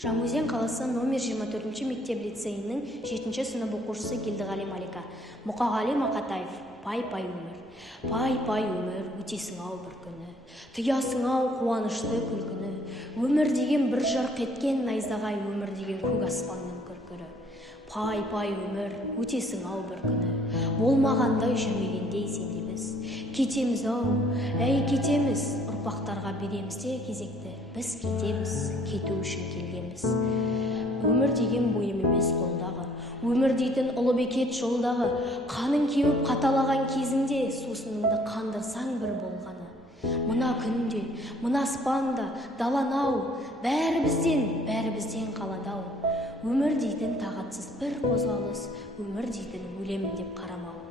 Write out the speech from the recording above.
Жаңаөзен қаласы номер 24 мектеп-лицейінің 7-ші сынып оқушысы Гелдіғали Малика Нұржанқызы. Пай-пай өмір. Пай-пай өмір, өтесің-ау бір күні. Тұясың-ау қуанышты күлкіні. Өмір деген бір жарқ еткен найзағай, өмір деген көк аспанның күркірі. Пай-пай өмір, өтесің-ау бір күні. Болмағандай жүрмегендей сенде біз. Кетеміз-ау, әй кетеміз. Ұрпақтарға береміз де кезекті. Біз кетеміз, кету үшін келгенбіз. Өмір деген бойым емес қолдағы, өмір дейтін ұлы бекет жолдағы, қаның кеуіп қаталаған кезінде сусыныңды қандырсаң бір болғаны. Мына күнде, мына аспанда, даланау, бәрі бізден қаладау. Өмір дейтін тағатсыз бір қозғалыс, өмір дейтін өлемін деп қарамау.